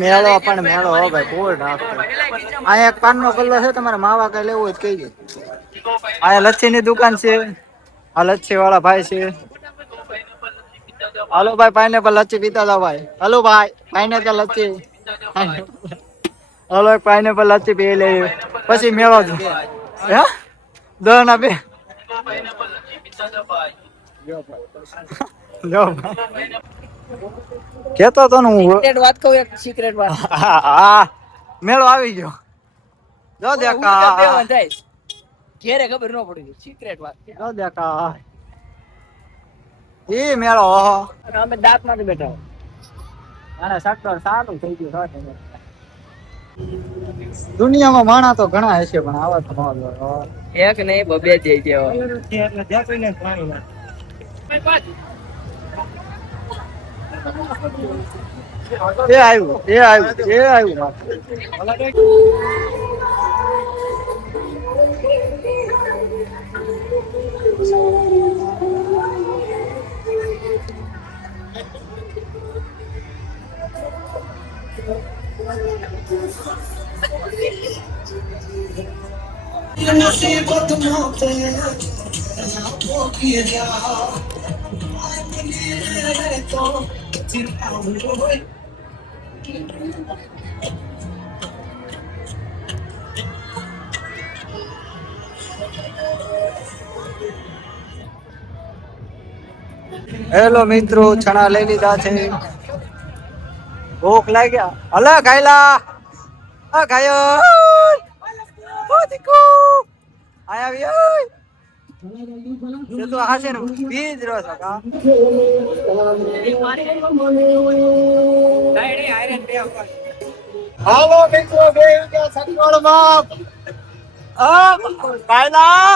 મેળો પણ મેળો હો ભાઈ બહુ રાખતો. આ એક પાન નો ગલ્લો છે, તમારે માવા કઈ લેવું હોય કઈ. આ લચ્છી ની દુકાન છે, આ લચ્છી વાળા ભાઈ છે. હાલો ભાઈ પાઇનેપલ લચ્છી પીતા જાવ ભાઈ. હલો ભાઈ પાઇનેપલ લચ્છી. હલો પાઇનેપલ લચ્છી પી લે પછી મેળો હે દહ ના બે. કેતો તો ને હું વાત કહું એક સિક્રેટ વાત. હા મેળો આવી ગયો. જો દેખા ઘેરે ખબર ન પડી સિક્રેટ વાત. જો દેખા ઈ મેળો અમે દાંત માંથી બેઠા. અને સારું થઈ ગયું. દુનિયામાં માણા તો ઘણા હશે પણ આવા તો એક નહી બબે જઈ ગયો. એ આવ્યું એ આવ્યું એ આવ્યું. હેલો મિત્રો ચણા લઈ લીધા છે. ભૂખ લાગ્યા હલા ગાયલા ગાયો તો હશે ને બીજ રો સકા હાલો મિત્રો બે ગયા સકવાળમાં ગાયલા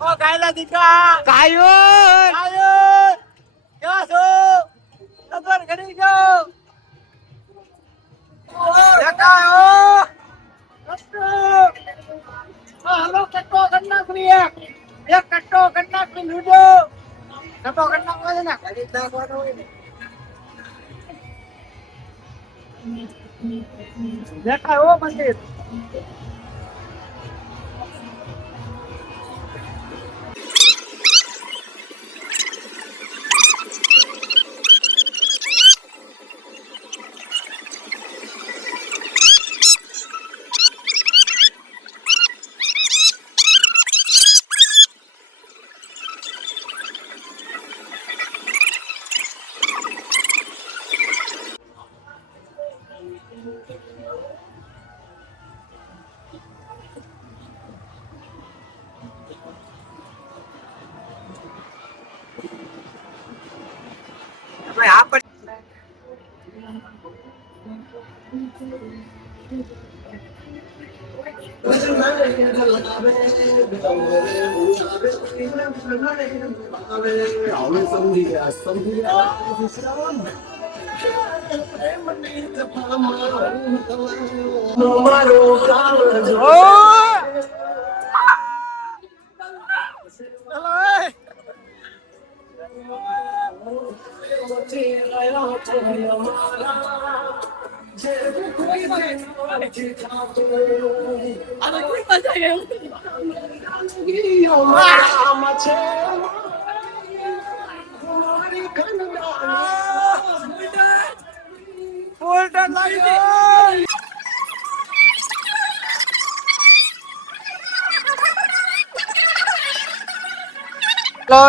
ઓ ગાયલા દીકા ગાયો ગાયો ક્યાં છો નબર ઘડી ગયો દેખાયો હાલો કટો કન્નાકરી એક કટો કન્નાકરી લૂડો કટો કન્નાકવા છે ને ઘડી નાખવાનો હોય ને દેખાયો મંદિર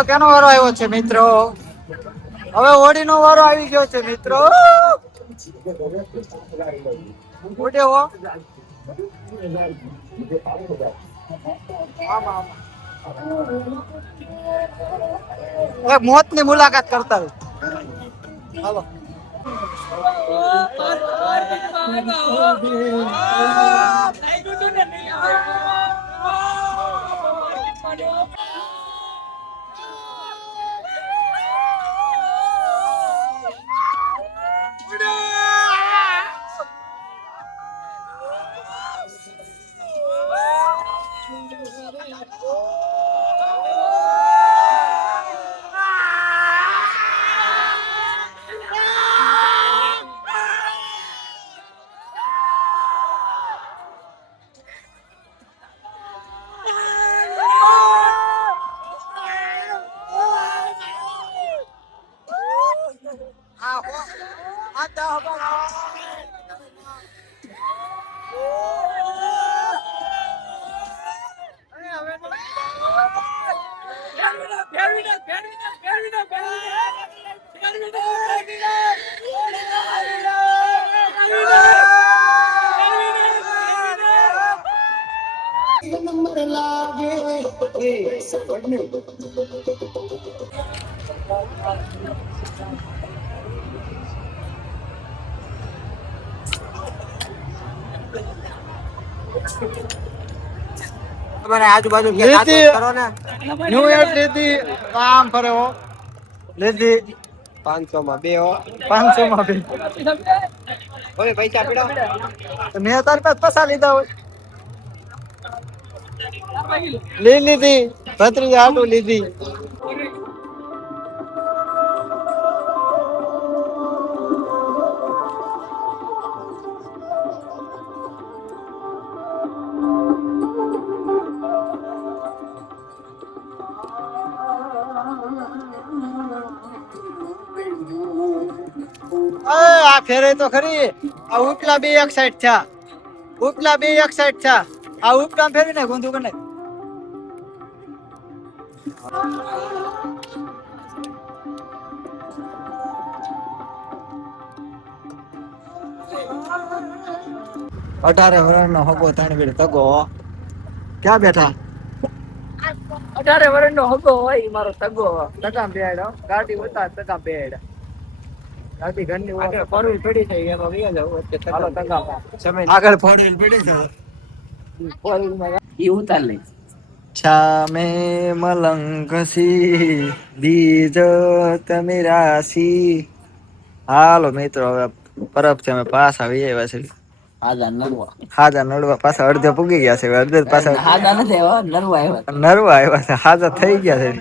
કેનો વારો આવ્યો છે મિત્રો હવે હોળી નો વારો આવી ગયો છે મિત્રો મોત ની મુલાકાત કરતા હાલો તમારે આજુબાજુ કરો ને ન્યુ એડ લીધી કામ ફરે હો લીધી 500 માં બે હો 500 માં બે ઓય પૈસા પીડો મેં તાર પાસે પૈસા લીધા હોય લીધી ભત્રીજા હાટુ લીધી આ ફેરે તો ખરી આ ઉપલા બે એક સાઈડ થયા ઉપલા બે એક સાઈડ થયા આ ઉપલા ફેરી ને ગુંદુ કને અઢારે વર્ષ નો હગો તણવીર તગો ક્યાં બેઠા 18 વર્ષ નો હગો હોય મારો તગો તગામ બેડો ગાડી ઉતાર તગામ બેડ ગાડી ઘરની આગળ ફોરવીલ પડી છે એમાં વિયા જાવ હાલો તગામ સમય આગળ ફોરવીલ પડી છે ફોરવીલ માં ઈ ઉતાર લે છામે મલંગસી બીજ તમિરાસી હાલો મિત્રો હવે પરબ છે અમે પાસ આવી આવ્યા છે હાજા નડવા પાછા અડધે પૂગી ગયા છે અડધે પાછા હાજા નથી આવ્યા નરવા આવ્યા છે હાજા થઈ ગયા છે